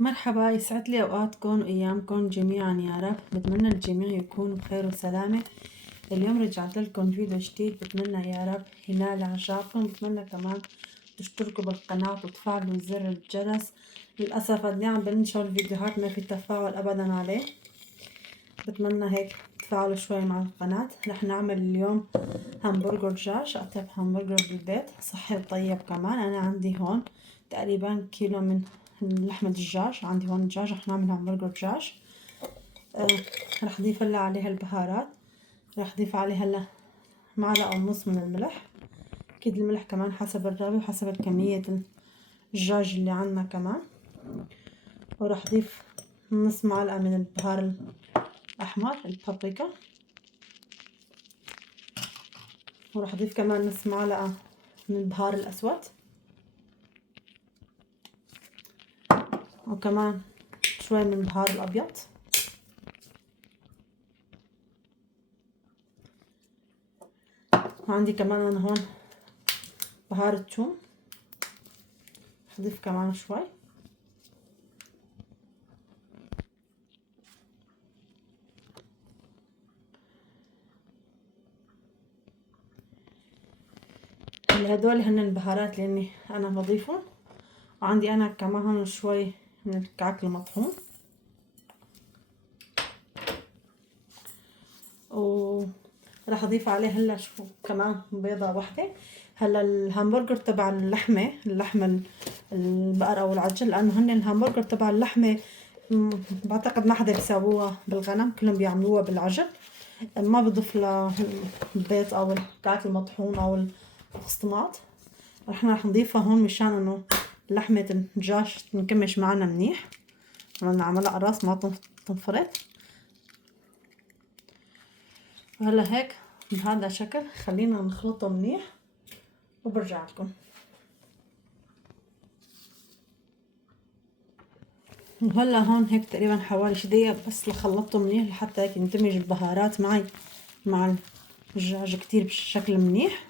مرحبا، يسعد لي أوقاتكم وأيامكم جميعا يا رب. بتمنى الجميع يكون بخير وسلامة. اليوم رجعت لكم فيديو جديد، بتمنى يا رب ينال إعجابكم. بتمنى كمان تشتركوا بالقناة وتفعلوا زر الجرس. للأسف اللي عم بنشر الفيديوهات ما في تفاعل أبدا عليه، بتمنى هيك تفاعلوا شوي مع القناة. رح نعمل اليوم همبرجر دجاج، أطيب همبرجر بالبيت صحي وطيب كمان. أنا عندي هون تقريبا كيلو من لحمة الدجاج، عندي هون دجاج، رح نعمل همبرجر دجاج. رح ضيف هلا عليها البهارات، رح ضيف عليها هلا معلقة ونص من الملح. أكيد الملح كمان حسب الرغبة وحسب كمية الدجاج اللي عنا كمان. ورح ضيف نص معلقة من البهار الأحمر البابريكا، وراح اضيف كمان نص معلقة من البهار الاسود، وكمان شوي من البهار الابيض، وعندي كمان انا هون بهار الثوم، اضيف كمان شوي. هدول هن البهارات اللي انا بضيفهم. وعندي انا كمان هون شوي من الكعك المطحون، وراح اضيف عليه هلا شو كمان بيضة واحدة. هلا الهمبرجر تبع اللحمة البقر او العجل، لانه هن الهمبرجر تبع اللحمة بعتقد ما حدا بيسووها بالغنم، كلهم بيعملوها بالعجل. ما بضيف لها البيض او الكعك المطحون او البقسماط. احنا رح نضيفها هون مشان انه لحمة الدجاج تنكمش معنا منيح، نعملها قراص ما تنفرط. وهلا هيك بهذا الشكل خلينا نخلطه منيح وبرجع لكم. وهلا هون هيك تقريبا حوالي شي دقيقة بس لخلطته منيح لحتى هيك يندمج البهارات معي مع الدجاج كتير بشكل منيح.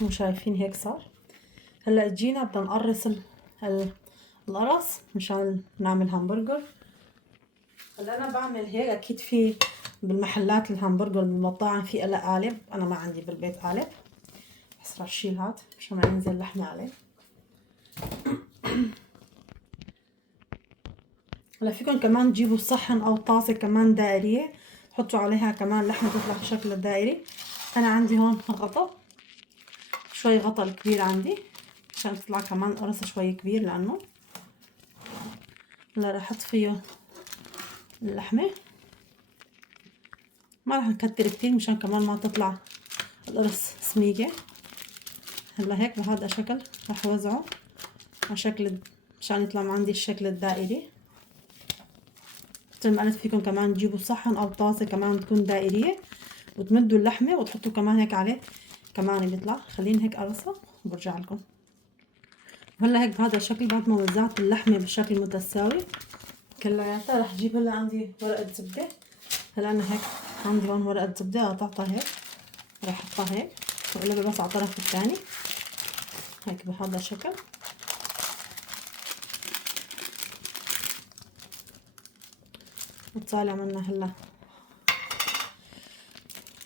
مو شايفين هيك صار؟ هلا جينا بدنا نقرص القرص مشان نعمل همبرجر. هلا انا بعمل هيك، اكيد في بالمحلات الهمبرجر بالمطاعم في لها قالب، انا ما عندي بالبيت قالب، بس رح اشيل هاد مشان ما ينزل لحمة عليه. هلا فيكم كمان تجيبوا صحن او طاسة كمان دائرية، حطوا عليها كمان لحمة تطلع بشكل دائري. انا عندي هون غطا، شوي غطا الكبير عندي عشان تطلع كمان قرص شوي كبير. لانه هلا رح احط فيه اللحمة، ما رح نكتر كتير مشان كمان ما تطلع القرص سميكة. هلا هيك بهذا الشكل رح وزعه على شكل مشان يطلع عندي الشكل الدائري. مثل ما قلت فيكم كمان تجيبوا صحن او طاسة كمان تكون دائرية وتمدوا اللحمة وتحطوا كمان هيك عليه كمان بيطلع. خليني هيك ارصه وبرجع لكم. وهلا هيك بهذا الشكل بعد ما وزعت اللحمة بشكل متساوي كلياتها رح اجيب هلا عندي ورقة زبدة. هلا انا هيك عندي هون ورقة زبدة قطعتها هيك، رح احطها هيك واقلبها بس على الطرف الثاني هيك بهذا الشكل. وطالع منا هلا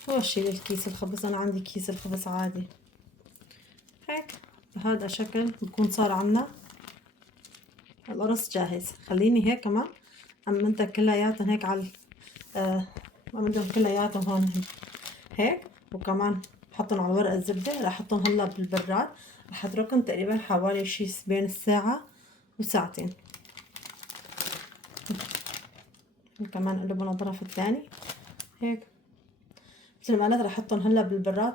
هو شيل الكيس الخبز، انا عندي كيس الخبز عادي. هيك بهذا الشكل بكون صار عنا القرص جاهز. خليني هيك كمان امنتها كلياتهم هيك على امنتهم كلياتهم هون هيك، وكمان بحطهم على ورق الزبدة. رح احطهم هلا بالبراد، رح اتركهم تقريبا حوالي شي بين الساعة وساعتين. كمان اقلبهم على الطرف الثاني هيك مثل ما قلت. رح احطهم هلا بالبراد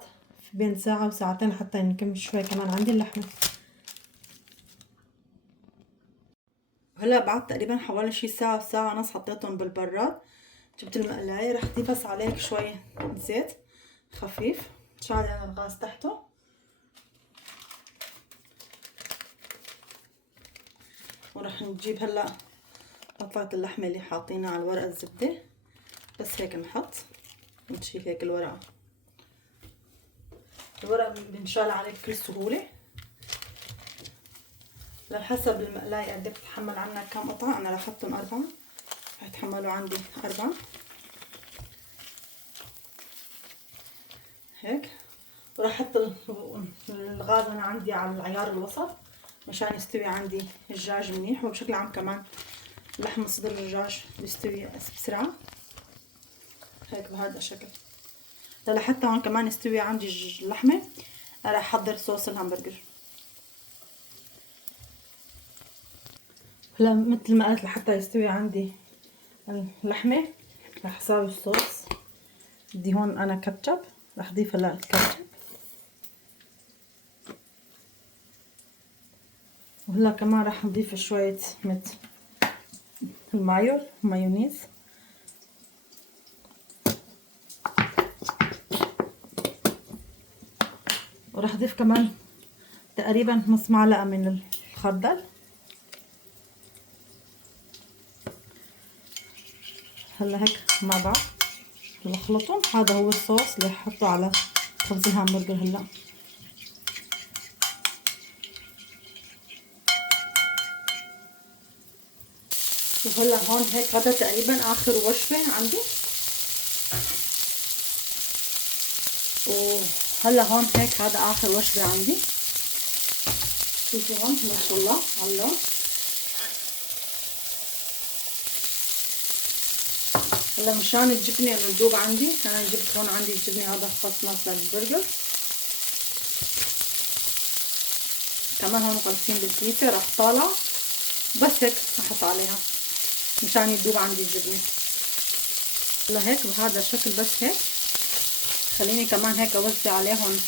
بين ساعة وساعتين حتى ينكمش شوي كمان عندي اللحمة. هلا بعد تقريبا حوالي شي ساعة وساعة ونص حطيتهم بالبراد. جبت المقلاية رح اضيف بس عليك شوي زيت خفيف، شعلي انا الغاز تحته. ورح نجيب هلا قطعة اللحمة اللي حاطينها على ورق الزبدة، بس هيك نحط نشيل هيك الورقة بنشال عليه بكل سهولة. لو حسب المقلاية قد بتتحمل عنا كم قطعة. انا رح احطهم 4، هيتحملوا عندي 4 هيك. وراح احط الغاز انا عندي على العيار الوسط مشان يستوي عندي الدجاج منيح. وبشكل عام كمان لحم صدر الدجاج بيستوي بسرعة هيك بهذا الشكل. لحتى هون كمان يستوي عندي اللحمة راح احضر صوص الهمبرجر. هلا مثل ما قلت لحتى يستوي عندي اللحمة راح اساوي الصوص. بدي هون انا كاتشب، راح اضيف هلا الكاتشب. وهلا كمان راح نضيف شوية مثل مايونيز. وراح اضيف كمان تقريبا نص معلقة من الخردل. هلا هيك مع بعض بخلطهم. هذا هو الصوص اللي حطه على خبز الهامبرجر. هلا وهلا هون هيك هذا تقريبا اخر وجبة عندي. وهلا هون هيك هذا اخر وجبة عندي. شوفوا هون ما شاء الله على اللون. هلا مشان الجبنة انه تذوب عندي انا جبت هون عندي الجبنة هذا خاص ناس للبرجر. كمان هون مغلفين بالكيسة راح طالع بس هيك احط عليها مشان يذوب عندي الجبنة. هلا هيك بهذا الشكل بس هيك. خليني كمان هيك اوزع عليهم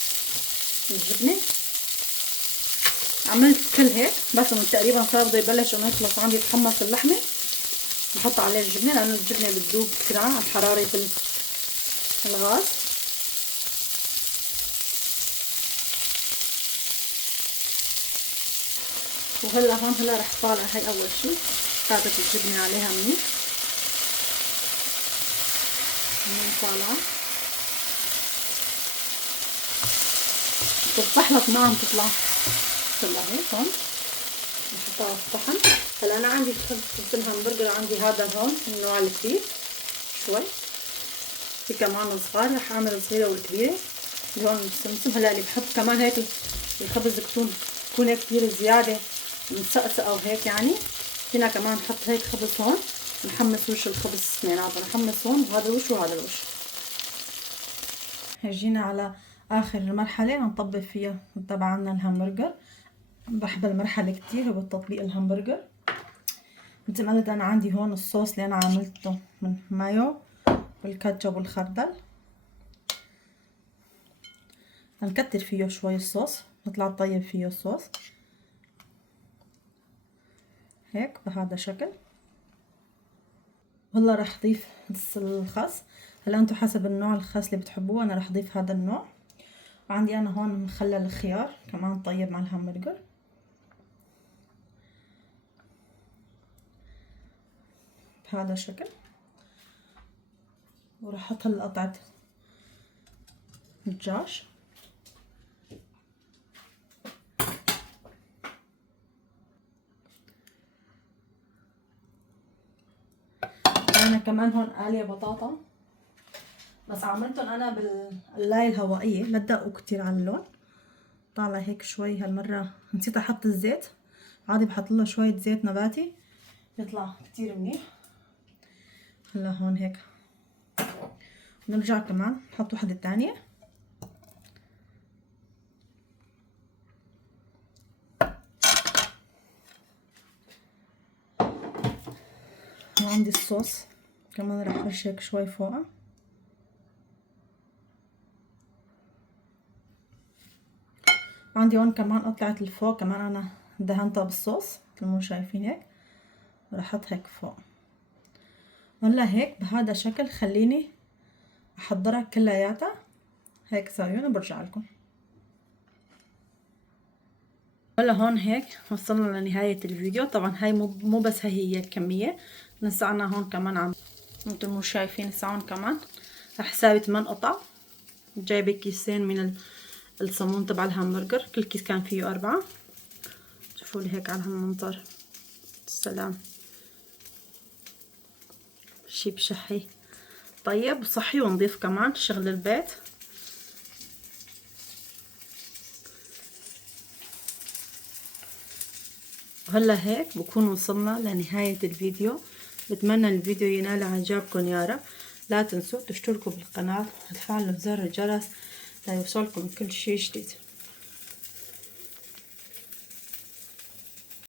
الجبنة. عملت كل هيك بس انه تقريبا صار بده يبلش انه يخلص عندي يتحمص اللحمة. بحط عليه الجبنة لانه الجبنة بتذوب بسرعة على حرارة الغاز. وهلا هون هلا رح طالع هاي اول شي فاتت الجبنة عليها منيح. هون طالعة بتتزحلط معهم تطلع هلا هيك هون بحطها بالطحن. هلا انا عندي خبز الهمبرجر عندي هذا هون النوع الكبير شوي. في كمان صغار رح اعمل الصغيرة والكبيرة اللي هون السمسم. هلا اللي بحب كمان هيك الخبز تكون هيك كتير زيادة مسقسقة وهيك يعني فينا كمان نحط هيك خبز هون نحمس وش الخبز اثنيناتهم. نحمس هون بهذا الوش وهذا الوش. جينا على اخر مرحلة نطبق فيها تبعنا الهمبرجر. بحب المرحلة كتير هو تطبيق الهمبرجر. مثل ما قلت انا عندي هون الصوص اللي انا عملته من مايو والكاتشب والخردل. هنكتر فيه شوي الصوص نطلع طيب فيه الصوص هيك بهذا الشكل. هلا رح اضيف الخس. هلا انتو حسب النوع الخس اللي بتحبوه. انا رح اضيف هذا النوع. وعندي انا هون مخلل الخيار كمان طيب مع الهمبرجر بهذا الشكل. وراح احط هلا قطعة الدجاج. انا كمان هون قالية بطاطا بس عملتهم انا بالقلاية الهوائية لا تدقوا كتير على اللون. طالع هيك شوي. هالمرة نسيت احط الزيت. عادي بحط له شوية زيت نباتي بيطلع كتير منيح. هلا هون هيك نرجع كمان نحط وحدة تانية. وعندي الصوص كمان راح ارش هيك شوي فوقها. عندي هون كمان قطعة الفوق كمان انا دهنتها بالصوص مثل ما شايفين هيك. راح احط هيك فوق. هلا هيك بهذا الشكل خليني احضرها كلياتها هيك ساويون وبرجع لكم. هلا هون هيك وصلنا لنهاية الفيديو. طبعا هاي مو بس هي الكمية. نسعنا هون كمان عم انتم مو شايفين الساعون كمان رح ساوي 8 قطع. جايبة كيسين من الصمون تبع الهمبرجر. كل كيس كان فيه 4. شوفوا لي هيك على هالمنظر. السلام، شي بشحي طيب وصحي ونضيف كمان شغل البيت. وهلا هيك بكون وصلنا لنهاية الفيديو. بتمنى الفيديو ينال اعجابكم يا رب. لا تنسوا تشتركوا بالقناة وتفعلوا زر الجرس ليوصلكم كل شي جديد.